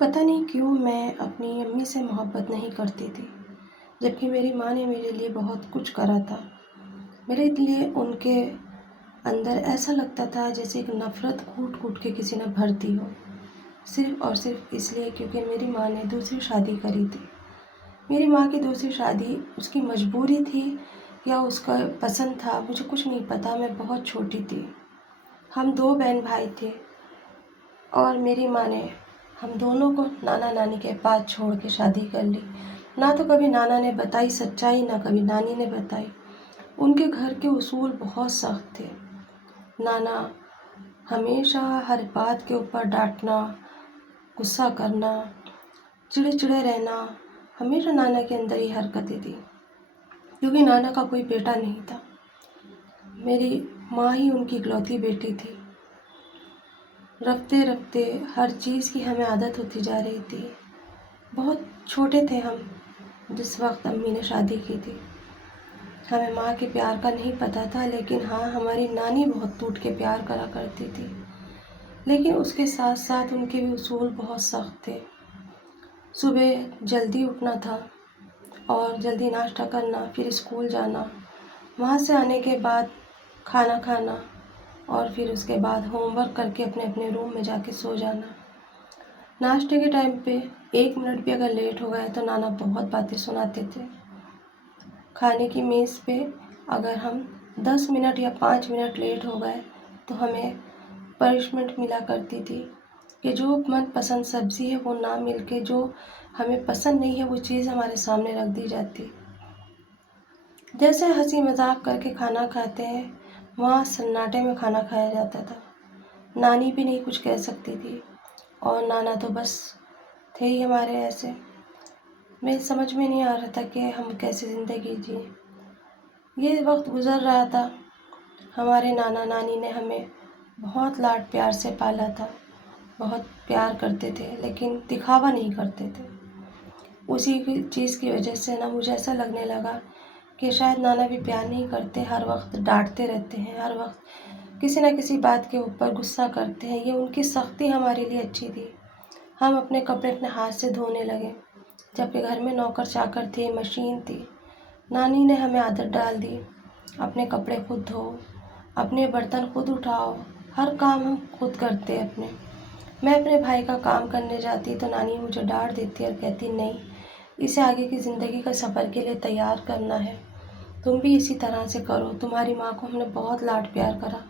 पता नहीं क्यों मैं अपनी अम्मी से मोहब्बत नहीं करती थी, जबकि मेरी माँ ने मेरे लिए बहुत कुछ करा था। मेरे लिए उनके अंदर ऐसा लगता था जैसे एक नफ़रत कूट-कूट के किसी ने भर दी हो, सिर्फ़ और सिर्फ़ इसलिए क्योंकि मेरी माँ ने दूसरी शादी करी थी। मेरी माँ की दूसरी शादी उसकी मजबूरी थी या उसका पसंद था, मुझे कुछ नहीं पता, मैं बहुत छोटी थी। हम 2 बहन-भाई थे और मेरी माँ ने हम दोनों को नाना-नानी के पास छोड़ के शादी कर ली। ना तो कभी नाना ने बताई सच्चाई, ना कभी नानी ने बताई। उनके घर के उसूल बहुत सख्त थे। नाना हमेशा हर बात के ऊपर डाँटना, गुस्सा करना, चिड़चिड़े रहना, हमेशा नाना के अंदर ये हरकतें थी, क्योंकि नाना का कोई बेटा नहीं था। मेरी माँ ही उनकी इकलौती बेटी थी। रफ्ते-रफ्ते हर चीज़ की हमें आदत होती जा रही थी। बहुत छोटे थे हम जिस वक़्त अम्मी ने शादी की थी। हमें माँ के प्यार का नहीं पता था, लेकिन हाँ, हमारी नानी बहुत टूट के प्यार करा करती थी। लेकिन उसके साथ-साथ उनके भी उसूल बहुत सख्त थे। सुबह जल्दी उठना था और जल्दी नाश्ता करना, फिर स्कूल जाना। वहाँ से आने के बाद खाना खाना और फिर उसके बाद होमवर्क करके अपने-अपने रूम में जाके सो जाना। नाश्ते के टाइम पे 1 मिनट भी अगर लेट हो गए तो नाना बहुत बातें सुनाते थे। खाने की मेज़ पे अगर हम 10 मिनट या 5 मिनट लेट हो गए तो हमें पनिशमेंट मिला करती थी कि जो मनपसंद सब्ज़ी है वो ना मिल के जो हमें पसंद नहीं है वो चीज़ हमारे सामने रख दी जाती। जैसे हँसी मज़ाक करके खाना खाते हैं, वहाँ सन्नाटे में खाना खाया जाता था। नानी भी नहीं कुछ कह सकती थी और नाना तो बस थे ही हमारे ऐसे। मेरी समझ में नहीं आ रहा था कि हम कैसे ज़िंदगी जिए। ये वक्त गुज़र रहा था। हमारे नाना नानी ने हमें बहुत लाड प्यार से पाला था, बहुत प्यार करते थे, लेकिन दिखावा नहीं करते थे। उसी की चीज़ की वजह से ना मुझे ऐसा लगने लगा कि शायद नाना भी प्यार नहीं करते, हर वक्त डांटते रहते हैं, हर वक्त किसी न किसी बात के ऊपर गुस्सा करते हैं। ये उनकी सख्ती हमारे लिए अच्छी थी। हम अपने कपड़े अपने हाथ से धोने लगे, जबकि घर में नौकर चाकर थे, मशीन थी। नानी ने हमें आदत डाल दी, अपने कपड़े खुद धो, अपने बर्तन खुद उठाओ, हर काम हम खुद करते अपने। मैं अपने भाई का काम करने जाती तो नानी मुझे डांट देती और कहती, नहीं, इसे आगे की ज़िंदगी का सफ़र के लिए तैयार करना है, तुम भी इसी तरह से करो। तुम्हारी माँ को हमने बहुत लाड प्यार करा,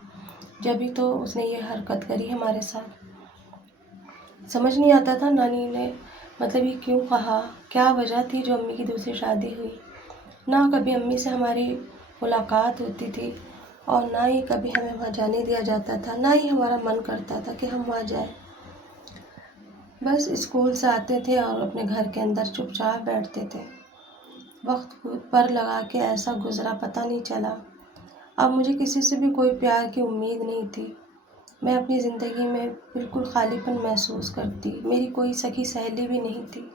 जभी तो उसने ये हरकत करी हमारे साथ। समझ नहीं आता था नानी ने मतलब ये क्यों कहा, क्या वजह थी जो अम्मी की दूसरी शादी हुई। ना कभी अम्मी से हमारी मुलाकात होती थी और ना ही कभी हमें वहाँ जाने दिया जाता था, ना ही हमारा मन करता था कि हम वहाँ जाएं। बस स्कूल से आते थे और अपने घर के अंदर चुपचाप बैठते थे। वक्त पर लगा के ऐसा गुजरा पता नहीं चला। अब मुझे किसी से भी कोई प्यार की उम्मीद नहीं थी। मैं अपनी ज़िंदगी में बिल्कुल खालीपन महसूस करती। मेरी कोई सखी सहेली भी नहीं थी,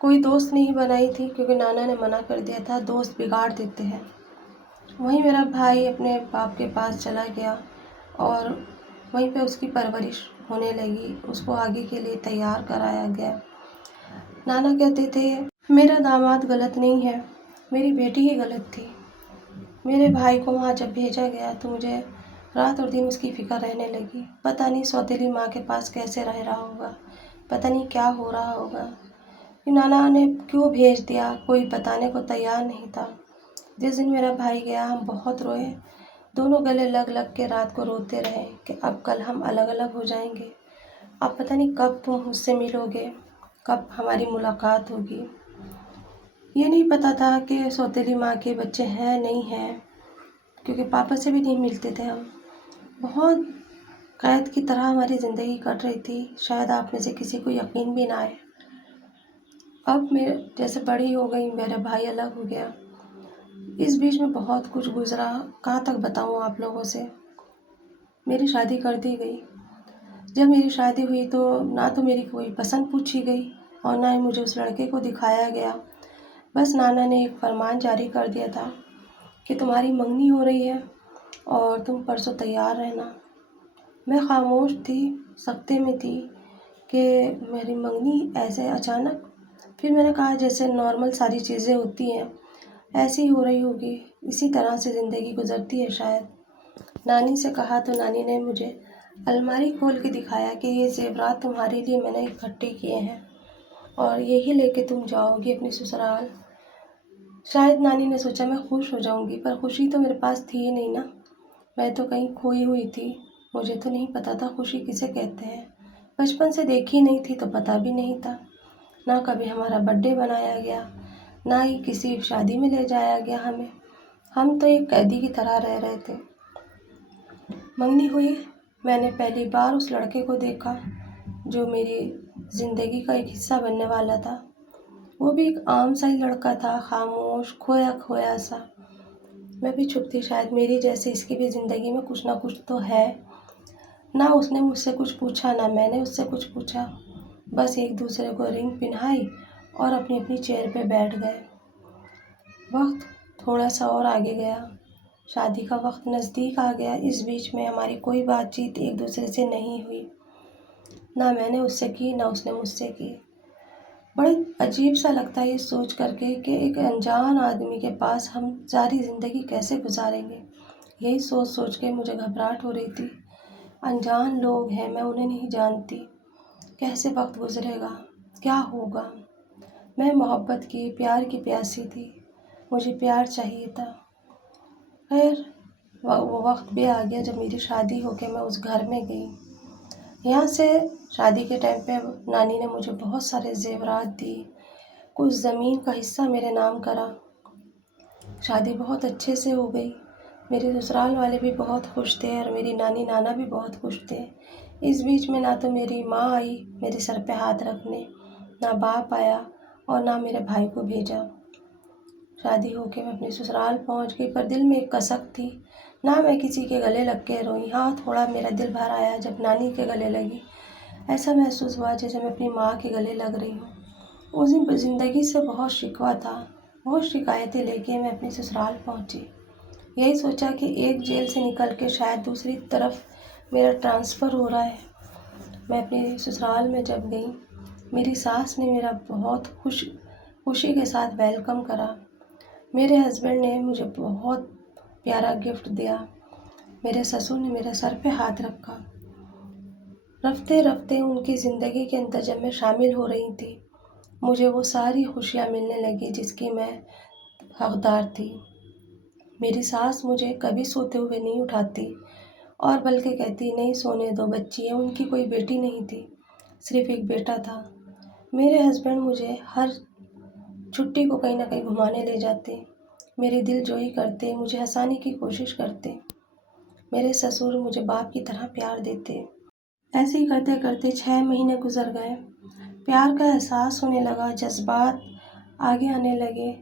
कोई दोस्त नहीं बनाई थी, क्योंकि नाना ने मना कर दिया था, दोस्त बिगाड़ देते हैं। वहीं मेरा भाई अपने बाप के पास चला गया और वहीं पे उसकी परवरिश होने लगी, उसको आगे के लिए तैयार कराया गया। नाना कहते थे मेरा दामाद गलत नहीं है, मेरी बेटी ही गलत थी। मेरे भाई को वहाँ जब भेजा गया तो मुझे रात और दिन उसकी फ़िक्र रहने लगी। पता नहीं सौतेली माँ के पास कैसे रह रहा होगा, पता नहीं क्या हो रहा होगा, कि नाना ने क्यों भेज दिया, कोई बताने को तैयार नहीं था। जिस दिन मेरा भाई गया हम बहुत रोए, दोनों गले लग लग के रात को रोते रहे कि अब कल हम अलग अलग हो जाएंगे। अब पता नहीं कब तुम मुझसे मिलोगे, कब हमारी मुलाकात होगी। ये नहीं पता था कि सौतेली माँ के बच्चे हैं नहीं हैं, क्योंकि पापा से भी नहीं मिलते थे हम। बहुत कैद की तरह हमारी ज़िंदगी कट रही थी, शायद आप में से किसी को यकीन भी ना आए। अब मैं जैसे बड़ी हो गई, मेरा भाई अलग हो गया, इस बीच में बहुत कुछ गुजरा, कहाँ तक बताऊँ आप लोगों से। मेरी शादी कर दी गई। जब मेरी शादी हुई तो ना तो मेरी कोई पसंद पूछी गई और ना ही मुझे उस लड़के को दिखाया गया। बस नाना ने एक फरमान जारी कर दिया था कि तुम्हारी मंगनी हो रही है और तुम परसों तैयार रहना। मैं खामोश थी, सख्ते में थी कि मेरी मंगनी ऐसे अचानक। फिर मैंने कहा जैसे नॉर्मल सारी चीज़ें होती हैं ऐसी ही हो रही होगी, इसी तरह से ज़िंदगी गुजरती है शायद। नानी से कहा तो नानी ने मुझे अलमारी खोल के दिखाया कि ये ज़ेवरात तुम्हारे लिए मैंने इकट्ठे किए हैं और यही लेके तुम जाओगी अपनी ससुराल। शायद नानी ने सोचा मैं खुश हो जाऊंगी, पर खुशी तो मेरे पास थी ही नहीं ना। मैं तो कहीं खोई हुई थी। मुझे तो नहीं पता था खुशी किसे कहते हैं। बचपन से देखी नहीं थी तो पता भी नहीं था। ना कभी हमारा बर्थडे बनाया गया, ना ही किसी शादी में ले जाया गया हमें। हम तो एक कैदी की तरह रह रहे थे। मंगनी हुई, मैंने पहली बार उस लड़के को देखा जो मेरी ज़िंदगी का एक हिस्सा बनने वाला था। वो भी एक आम सा ही लड़का था, खामोश, खोया खोया सा। मैं भी चुप थी, शायद मेरी जैसे इसकी भी ज़िंदगी में कुछ ना कुछ तो है। ना उसने मुझसे कुछ पूछा, ना मैंने उससे कुछ पूछा। बस एक दूसरे को रिंग पिन्हाई और अपनी अपनी चेयर पे बैठ गए। वक्त थोड़ा सा और आगे गया, शादी का वक्त नज़दीक आ गया। इस बीच में हमारी कोई बातचीत एक दूसरे से नहीं हुई। ना मैंने उससे की, ना उसने मुझसे की। बड़ा अजीब सा लगता है ये सोच करके कि एक अनजान आदमी के पास हम सारी ज़िंदगी कैसे गुजारेंगे। यही सोच सोच के मुझे घबराहट हो रही थी। अनजान लोग हैं, मैं उन्हें नहीं जानती। कैसे वक्त गुजरेगा, क्या होगा। मैं मोहब्बत की, प्यार की प्यासी थी। मुझे प्यार चाहिए था। खैर वो वक्त भी आ गया जब मेरी शादी होके मैं उस घर में गई। यहाँ से शादी के टाइम पे नानी ने मुझे बहुत सारे ज़ेवरात दी, कुछ ज़मीन का हिस्सा मेरे नाम करा। शादी बहुत अच्छे से हो गई। मेरे ससुराल वाले भी बहुत खुश थे और मेरी नानी नाना भी बहुत खुश थे। इस बीच में ना तो मेरी माँ आई मेरे सर पे हाथ रखने, ना बाप आया और ना मेरे भाई को भेजा। शादी होके मैं अपने ससुराल पहुंच गई, पर दिल में एक कसक थी। ना मैं किसी के गले लग के रोई। हाँ, थोड़ा मेरा दिल भर आया जब नानी के गले लगी। ऐसा महसूस हुआ जैसे मैं अपनी माँ के गले लग रही हूँ। उस दिन ज़िंदगी से बहुत शिकवा था, बहुत शिकायतें लेके मैं अपने ससुराल पहुँची। यही सोचा कि एक जेल से निकल के शायद दूसरी तरफ मेरा ट्रांसफ़र हो रहा है। मैं अपने ससुराल में जब गई, मेरी सास ने मेरा बहुत खुशी के साथ वेलकम करा। मेरे हस्बैंड ने मुझे बहुत प्यारा गिफ्ट दिया। मेरे ससुर ने मेरे सर पे हाथ रखा। रफ्ते रफ्ते उनकी ज़िंदगी के अंदर जब मैं शामिल हो रही थी, मुझे वो सारी खुशियाँ मिलने लगी जिसकी मैं हकदार थी। मेरी सास मुझे कभी सोते हुए नहीं उठाती और बल्कि कहती नहीं सोने दो, बच्ची है। उनकी कोई बेटी नहीं थी, सिर्फ एक बेटा था। मेरे हस्बैंड मुझे हर छुट्टी को कहीं ना कहीं घुमाने ले जाते, मेरी दिलजोई करते, मुझे हंसाने की कोशिश करते। मेरे ससुर मुझे बाप की तरह प्यार देते। ऐसे ही करते करते 6 महीने गुजर गए। प्यार का एहसास होने लगा, जज्बात आगे आने लगे।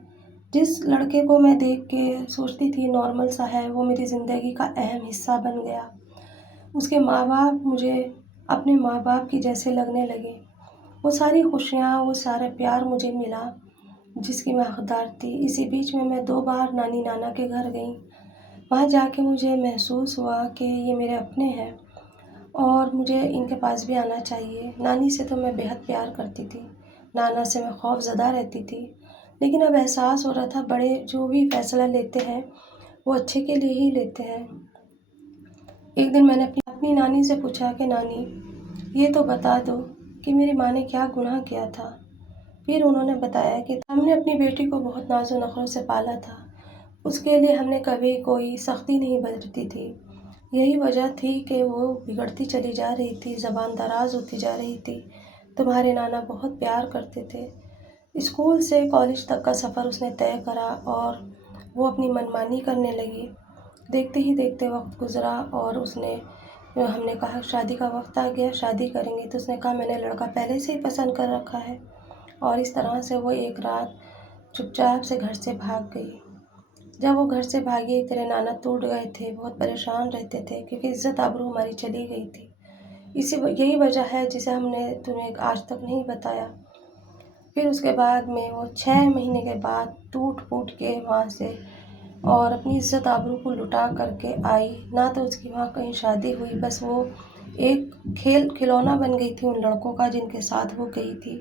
जिस लड़के को मैं देख के सोचती थी नॉर्मल सा है, वो मेरी ज़िंदगी का अहम हिस्सा बन गया। उसके माँ बाप मुझे अपने माँ बाप की जैसे लगने लगे। वो सारी खुशियाँ, वो सारा प्यार मुझे मिला जिसकी मैं हकदार थी। इसी बीच में मैं 2 बार नानी नाना के घर गई। वहाँ जाके मुझे महसूस हुआ कि ये मेरे अपने हैं और मुझे इनके पास भी आना चाहिए। नानी से तो मैं बेहद प्यार करती थी, नाना से मैं खौफज़दा रहती थी। लेकिन अब एहसास हो रहा था बड़े जो भी फैसला लेते हैं वो अच्छे के लिए ही लेते हैं। एक दिन मैंने अपनी नानी से पूछा कि नानी ये तो बता दो कि मेरी माँ ने क्या गुनाह किया था। फिर उन्होंने बताया कि हमने अपनी बेटी को बहुत नाज़ो नखरों से पाला था, उसके लिए हमने कभी कोई सख्ती नहीं बरती थी। यही वजह थी कि वो बिगड़ती चली जा रही थी, ज़बान दराज होती जा रही थी। तुम्हारे नाना बहुत प्यार करते थे। स्कूल से कॉलेज तक का सफ़र उसने तय करा और वो अपनी मनमानी करने लगी। देखते ही देखते वक्त गुजरा और हमने कहा शादी का वक्त आ गया, शादी करेंगे। तो उसने कहा मैंने लड़का पहले से ही पसंद कर रखा है। और इस तरह से वो एक रात चुपचाप से घर से भाग गई। जब वो घर से भागी तेरे नाना टूट गए थे, बहुत परेशान रहते थे क्योंकि इज़्ज़त आबरू हमारी चली गई थी। यही वजह है जिसे हमने तुम्हें आज तक नहीं बताया। फिर उसके बाद में वो 6 महीने के बाद टूट फूट के वहाँ से और अपनी इज़्ज़त आबरू को लुटा करके आई। ना तो उसकी वहाँ कहीं शादी हुई, बस वो एक खिलौना बन गई थी उन लड़कों का जिनके साथ वो गई थी।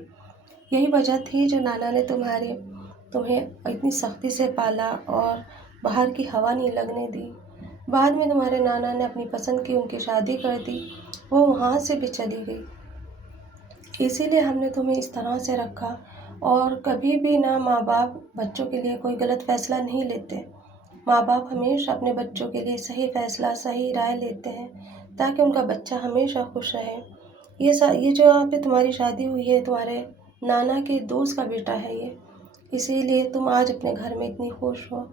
यही वजह थी जो नाना ने तुम्हें इतनी सख्ती से पाला और बाहर की हवा नहीं लगने दी। बाद में तुम्हारे नाना ने अपनी पसंद की उनकी शादी कर दी, वो वहाँ से भी चली गई। इसीलिए हमने तुम्हें इस तरह से रखा। और कभी भी ना माँ बाप बच्चों के लिए कोई गलत फ़ैसला नहीं लेते। माँ बाप हमेशा अपने बच्चों के लिए सही फ़ैसला, सही राय लेते हैं ताकि उनका बच्चा हमेशा खुश रहे। ये जो यहाँ पे तुम्हारी शादी हुई है, तुम्हारे नाना के दोस्त का बेटा है ये, इसीलिए तुम आज अपने घर में इतनी खुश हो।